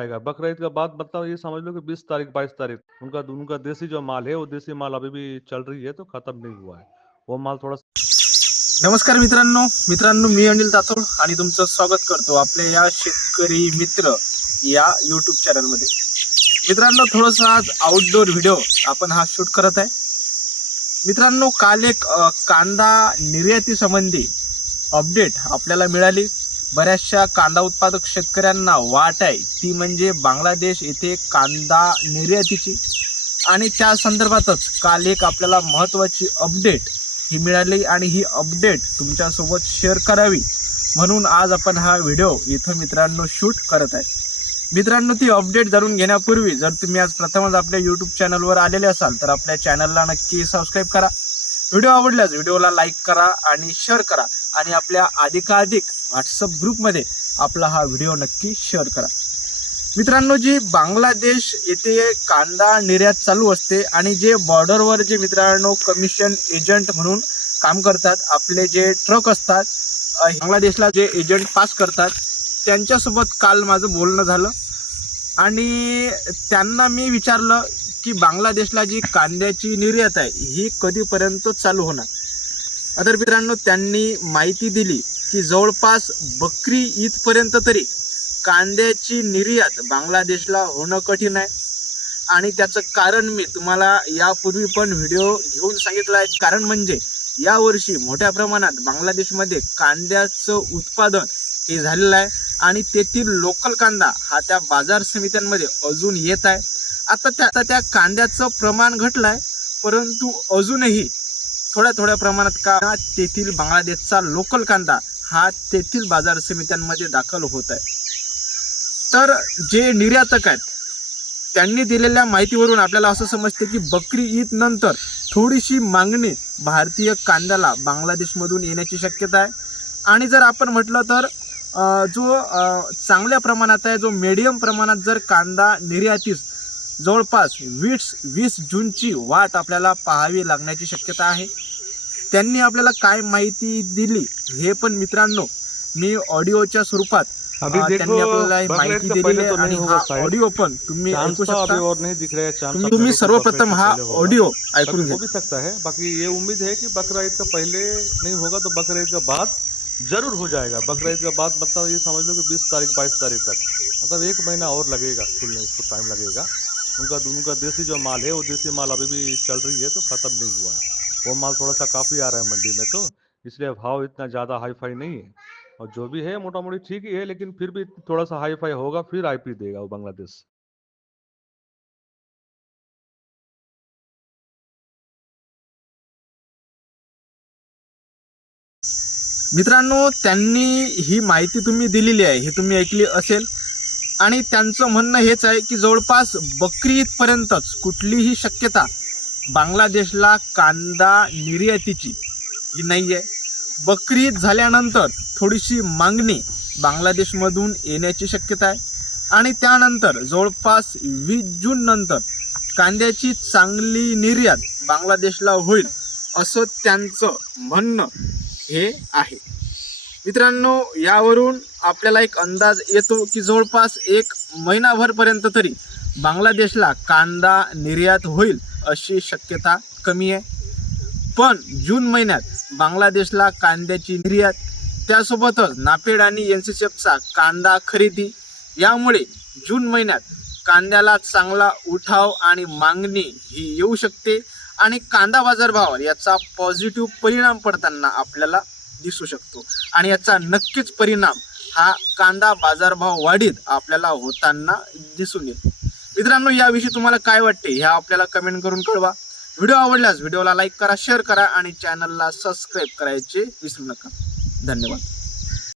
आएगा। बकरीद का बाद मतलब ये समझ लो कि 20 तारीख 22 तारीख उनका उनका देसी जो माल है वो देसी माल अभी भी चल रही है तो खत्म नहीं हुआ है। वो माल थोड़ा नमस्कार मित्रांनो मित्रांनो मी अनिल तातोड आणि तुमचं स्वागत करतो आपल्या या शेतकरी मित्र या यूट्यूब चॅनलमध्ये मित्रांनो थोडंसं आज आउटडोर व्हिडिओ आपण हा शूट करत आहे. मित्रांनो काल एक कांदा निर्याती संबंधी अपडेट आपल्याला मिळाली. बऱ्याचशा कांदा उत्पादक शेतकऱ्यांना वाट आहे. ती म्हणजे बांगलादेश येथे कांदा निर्यातीची. आणि त्या संदर्भातच काल एक आपल्याला महत्त्वाची अपडेट ही मिळाली आणि ही अपडेट तुमच्यासोबत शेअर करावी. म्हणून आज आपण हा व्हिडिओ इथं मित्रांनो शूट करत आहे. मित्रांनो ती अपडेट जाणून घेण्यापूर्वी जर तुम्ही आज प्रथमच आपल्या यूट्यूब चॅनलवर आलेले असाल तर आपल्या चॅनलला नक्की सबस्क्राईब करा. व्हिडिओ आवडल्यास व्हिडिओला लाईक करा आणि शेअर करा. आणि आपल्या अधिकाधिक व्हॉट्सअप ग्रुपमध्ये आपला हा व्हिडिओ नक्की शेअर करा. मित्रांनो जी बांगलादेश येथे कांदा निर्यात चालू असते आणि जे बॉर्डरवर जे मित्रांनो कमिशन एजंट म्हणून काम करतात आपले जे ट्रक असतात बांगलादेशला जे एजंट पास करतात त्यांच्यासोबत काल माझं बोलणं झालं. आणि त्यांना मी विचारलं की बांगलादेशला जी कांद्याची निर्यात आहे ही कधीपर्यंत चालू होणार? तर मित्रांनो त्यांनी माहिती दिली की जवळपास बकरी ईदपर्यंत तरी कांद्याची निर्यात बांगलादेशला होणं कठीण आहे. आणि त्याचं कारण मी तुम्हाला यापूर्वी पण व्हिडिओ घेऊन सांगितलं आहे. कारण म्हणजे यावर्षी मोठ्या प्रमाणात बांगलादेशमध्ये कांद्याचं उत्पादन हे झालेलं आहे. आणि तेथील लोकल कांदा हा त्या बाजार समित्यांमध्ये अजून येत आहे. आता त्या आता त्या कांद्याचं प्रमाण घटलं आहे परंतु अजूनही थोड्या थोड्या प्रमाणात का? तेथील बांगलादेशचा लोकल कांदा हा तेथील बाजार समित्यांमध्ये दाखल होत आहे. तर जे निर्यातक आहेत त्यांनी दिलेल्या माहितीवरून आपल्याला असं समजते की बकरी ईद नंतर थोडीशी मागणी भारतीय कांद्याला बांगलादेशमधून येण्याची शक्यता आहे. आणि जर आपण म्हटलं तर जो चांगल्या प्रमाणात आहे जो मीडियम प्रमाणात जर कांदा निर्यातीस जवळपास वीस वीस जूनची वाट आपल्याला पाहावी लागण्याची शक्यता आहे. त्यांनी आपल्याला काय माहिती दिली हे पण मित्रांनो मी ऑडिओच्या स्वरूपात अभी अं, देखो त्यांनी आपल्याला माहिती का दिलेली पहले आहे तो आणि हा ऑडिओ पण तुम्ही ऐकू तो शकता. है तुम्ही का तो सर्वप्रथम हा ऑडिओ ऐकून घ्या. भी सकता है बाकी ये उम्मीद है कि बकरा ईद का पहले नहीं होगा तो बकरा ईद के बाद ज़रूर हो जाएगा। बकरा ईद के बाद मतलब ये समझ लो कि 20 तारीख 22 तारीख तक। मतलब एक महीना और लगेगा खुलने उसको टाइम लगेगा। उनका उनका देसी जो माल है, वो देसी माल अभी भी चल रही है तो ख़त्म नहीं हुआ है। वो माल थोड़ा सा काफ़ी आ रहा है मंडी में तो इसलिए भाव इतना ज़्यादा हाई फाई नहीं है। और जो भी है मोटा मोटी ठीक ही है, लेकिन फिर भी थोड़ा सा हाई फाई होगा, फिर आईपी देगा वो बांग्लादेश। मित्रांनो, त्यांनी ही माहिती तुम्ही दिलेली आहे, हे तुम्ही ऐकली असेल आणि त्यांचं म्हणणं हेच आहे की जवळपास बकरी ईदपर्यंतच कुठलीही शक्यता बांगलादेशला कांदा निर्यातीची ही नाही आहे बकरी ईद झाल्यानंतर थोडीशी मागणी बांगलादेशमधून येण्याची शक्यता आहे. आणि त्यानंतर जवळपास वीस जून नंतर कांद्याची चांगली निर्यात बांगलादेशला होईल असं त्यांचं म्हणणं हे आहे. मित्रांनो यावरून आपल्याला एक अंदाज येतो की जवळपास एक महिनाभरपर्यंत तरी बांगलादेशला कांदा निर्यात होईल अशी शक्यता कमी आहे. पण जून महिन्यात बांगलादेशला कांद्याची निर्यात त्यासोबतच नापेड आणि एन सी एफचा कांदा खरेदी यामुळे जून महिन्यात कांद्याला चांगला उठाव आणि मागणी ही येऊ शकते आणि कांदा बाजारभावावर याचा पॉझिटिव्ह परिणाम पडताना आपल्याला दिसू शकतो. आणि याचा नक्कीच परिणाम हा कांदा बाजारभाव वाढीत आपल्याला होताना दिसून येईल. मित्रांनो याविषयी तुम्हाला काय वाटते ह्या आपल्याला कमेंट करून कळवा. व्हिडिओ आवडल्यास व्हिडिओला लाईक करा शेअर करा आणि चॅनलला सबस्क्राईब करायचे विसरू नका. धन्यवाद.